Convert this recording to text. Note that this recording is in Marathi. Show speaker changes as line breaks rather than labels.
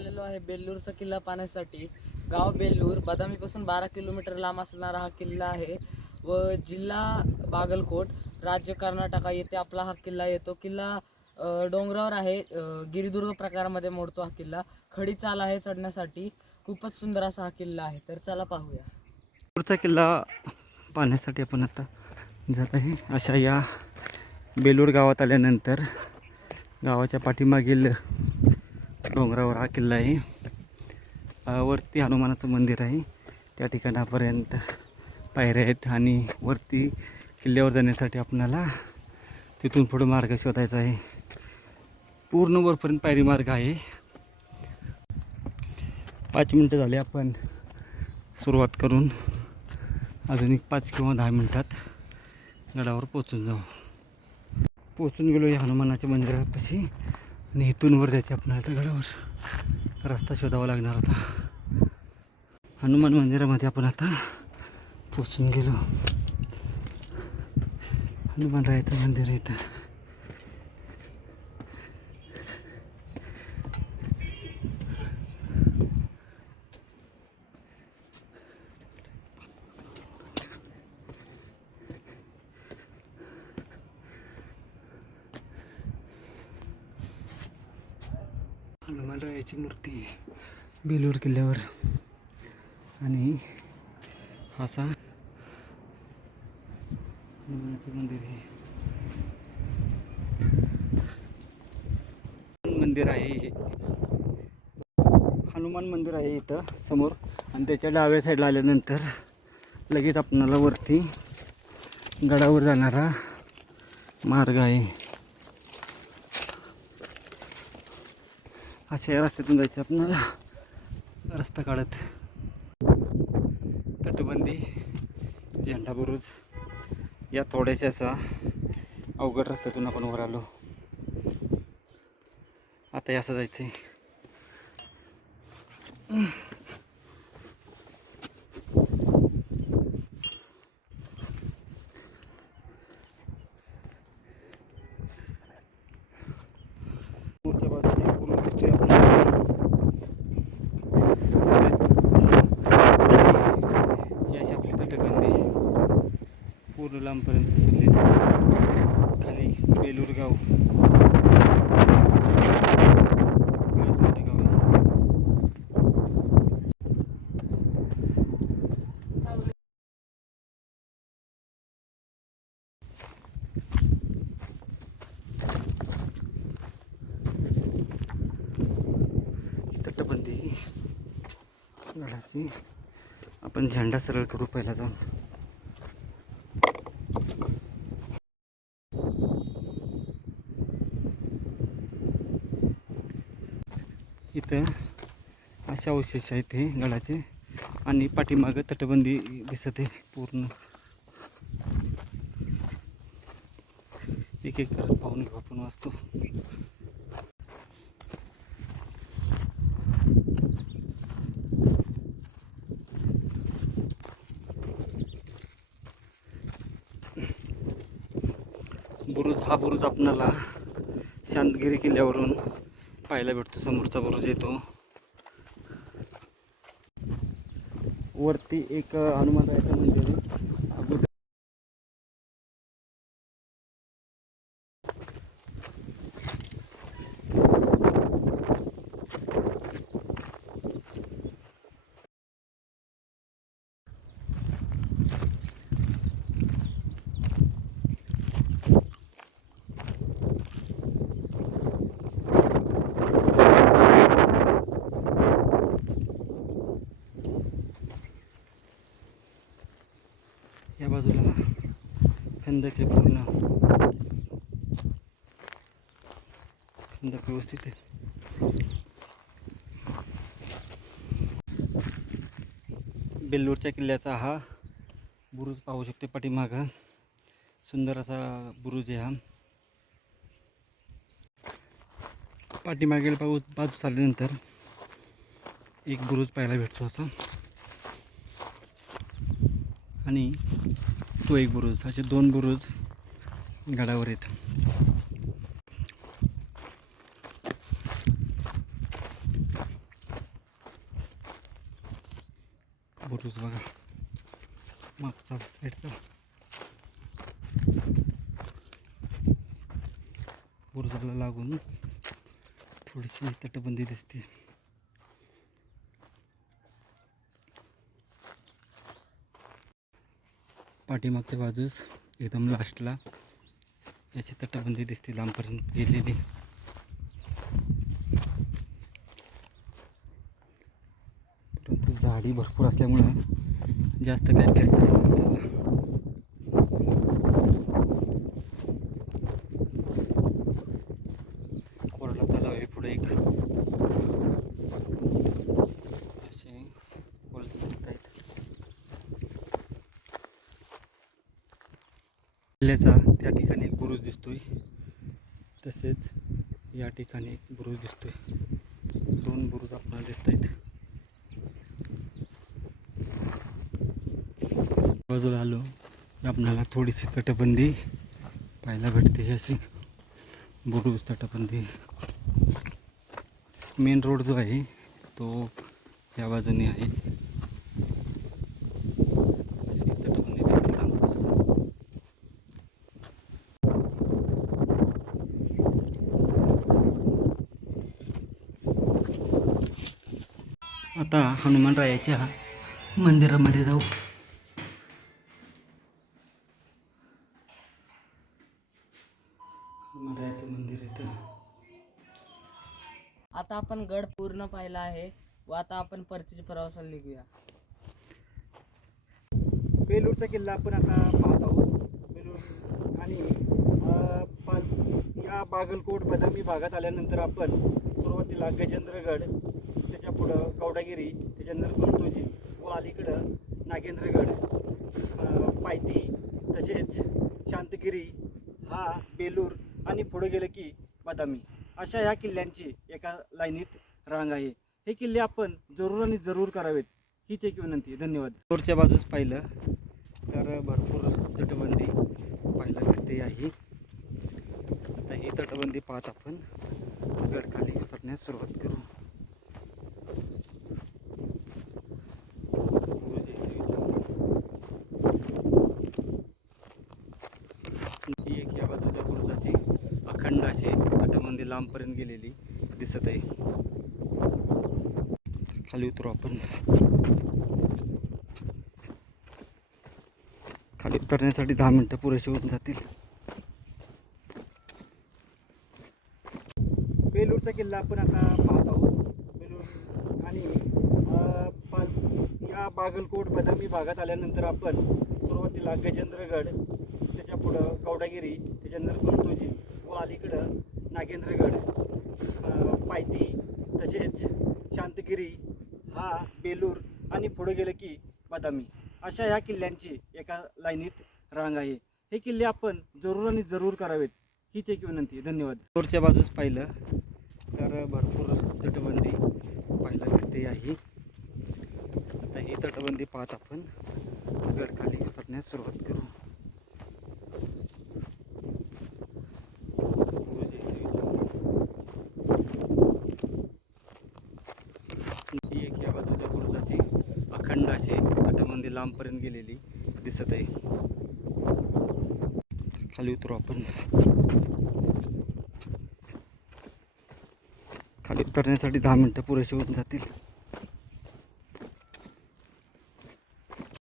आलेलो आहे बेल्लूरचा किल्ला पाहण्यासाठी. गाव बेल्लूर बदामीपासून बारा किलोमीटर लांब असणारा हा किल्ला आहे व जिल्हा बागलकोट राज्य कर्नाटका येथे आपला हा किल्ला येतो. किल्ला डोंगरावर आहे. गिरिदुर्ग प्रकारामध्ये मोडतो हा किल्ला. खडी चाल आहे चढण्यासाठी. खूपच सुंदर असा हा किल्ला आहे. तर चला पाहूया.
पुढचा किल्ला पाहण्यासाठी आपण आता जात आहे. अशा या बेलूर गावात आल्यानंतर गावाच्या पाठीमागील डोंगरावर हा किल्ला आहे. वरती हनुमानाचं मंदिर आहे. त्या ठिकाणापर्यंत पायऱ्या आहेत आणि वरती किल्ल्यावर जाण्यासाठी आपणाला तिथून पुढं मार्ग शोधायचा आहे. पूर्ण वरपर्यंत पायरी मार्ग आहे. पाच मिनटं झाले आपण सुरुवात करून. अजून एक पाच किंवा दहा मिनटात गडावर पोचून जाऊ. पोचून गेलो या हनुमानाच्या मंदिरापाशी. आणि इथून वर जायचे आपल्याला गडावर. रस्ता शोधावा लागणार होता हनुमान मंदिरामध्ये आपण आता पोचून गेलो. हनुमान रायचं मंदिर इथं. हनुमानरायाची मूर्ती आहे बेलूर किल्ल्यावर. आणि असा हनुमानाचं मंदिर आहे. मंदिर आहे हे. हनुमान मंदिर आहे इथं समोर. आणि त्याच्या डाव्या साईडला आल्यानंतर लगेच आपणाला वरती गडावर जाणारा मार्ग आहे. अशा या रस्त्यातून जायचं आपणाला रस्ता काढत. तटबंदी झेंडा बुरुज या थोड्याशा असा अवघड रस्त्यातून आपण वर आलो. आता असं जायचं आहे समोरच्या बाजूची पूर्ण दिसतोय आपल्याला ही अशी आपली तटबंदी पूर्ण लांबपर्यंत खाली बेलूर गाव गाव तटबंदी गडाची आपण झेंडा सरळ करू पहिला जाऊन. इथं अशा अवशेष आहेत हे गडाचे. आणि पाठीमागं तटबंदी दिसत आहे पूर्ण. एक एक करत पाहून घेऊ आपण वाचतो बुरुज हा बुरुज आपणाला शांतगिरी किल्ल्यावरून पाहायला भेटतो समोरचा बुरुज येतो. वरती एक अ, हनुमानरायाचं मंदिर आहे. हा बुरुज या बाजूला खंदक आहे पूर्ण। खंदक व्यवस्थित आहे बेल्लूरच्या किल्ल्याचा हा बुरुज पाहू शकते पाठीमागं. सुंदर असा बुरुज आहे हा. पाठीमागील पाऊस बाजू चालल्यानंतर एक बुरुज पाहायला भेटतो असा. आणि तो एक बुरुज असे दोन बुरुज गडावर आहेत. बुरुज बघा. मागचा साईडचा बुरुजाला लागून थोडीशी तटबंदी दिसते. पाठीमागच्या बाजूस एकदम लास्टला याची तटबंदी दिसते लांबपर्यंत गेलेली. परंतु झाडी भरपूर असल्यामुळं जास्त काय करता येईल आपल्याला कोरडा तलाव आहे पुढे एक असे होल्स दिसत आहेत किल्ल्याचा त्या ठिकाणी एक बुरुज दिसतोय. तसेच या ठिकाणी एक बुरुज दिसतोय. दोन बुरुज आपल्याला दिसत आहेत बाजूला आलो आपणाला आपल्याला थोडीशी तटबंदी पाहायला भेटते. अशी बुरुज तटबंदी. मेन रोड जो आहे तो या बाजूने आहे अशी तटबंदी दिसते लांबपासून आता हनुमानरायाच्या मंदिरामध्ये जाऊ. हनुमानरायाचं मंदिर इथं.
आता आपण गड पूर्ण पाहिला आहे. व आता आपण परतीच्या प्रवासाला निघूया.
बेलूरचा किल्ला आपण आता पाहत आहोत. बेलूर आणि अ, पा- या बागलकोट बदामी भागात आल्यानंतर आपण सुरुवातीला गजेंद्रगड त्याच्या पुढं कवडागिरी त्याच्यानंतर गुंतोजी व अलीकडं नागेंद्रगड अ, पायथी तसेच शांतगिरी हा बेलूर आणि पुढे गेलं की बदामी. अशा या किल्ल्यांची एका लाईनीत रांग आहे. हे किल्ले आपण जरूर आणि जरूर करावेत. हीच एक विनंती. धन्यवाद. दोरच्या बाजूस पाहिलं तर भरपूर तटबंदी पाहायला भेटते आहे आता ही तटबंदी पाहत आपण गडखाली उतरण्यास सुरुवात करू गुरुजी ही एक या बाजूच्या बुरुजाची अखंड अशी तटबंदी लांबपर्यंत गेलेली दिसत आहे. खाली उतरू आपण. खाली उतरण्यासाठी दहा मिनटं पुरेशी होऊन जातील. बेलूरचा किल्ला आपण आता पाहत आहोत. बेलूर आणि पा- या बागलकोट बदामी भागात आल्यानंतर आपण सुरुवातीला गजेंद्रगड त्याच्या पुढं कवडागिरी त्याच्यानंतर गुंतोजी व अलीकडं नागेंद्रगड अ, पायथी तसेच शांतगिरी हा बेलूर आणि पुढे गेलं की बदामी. अशा या किल्ल्यांची एका लाईनीत रांग आहे. हे किल्ले आपण जरूर आणि जरूर करावेत हीच एक विनंती धन्यवाद. दूरच्या बाजूस पाहिलं तर भरपूर तटबंदी पाहायला मिळते आहे. आता ही तटबंदी पाहत आपण गडखाली उतरण्यास सुरुवात करू गुरुजी ही एक या बाजूच्या बुरुजाची अखंड अशी तटबंदी लांबपर्यंत गेलेली दिसत आहे. खाली उतरू आपण. खाली उतरण्यासाठी दहा मिनटं पुरेशी होऊन जातील.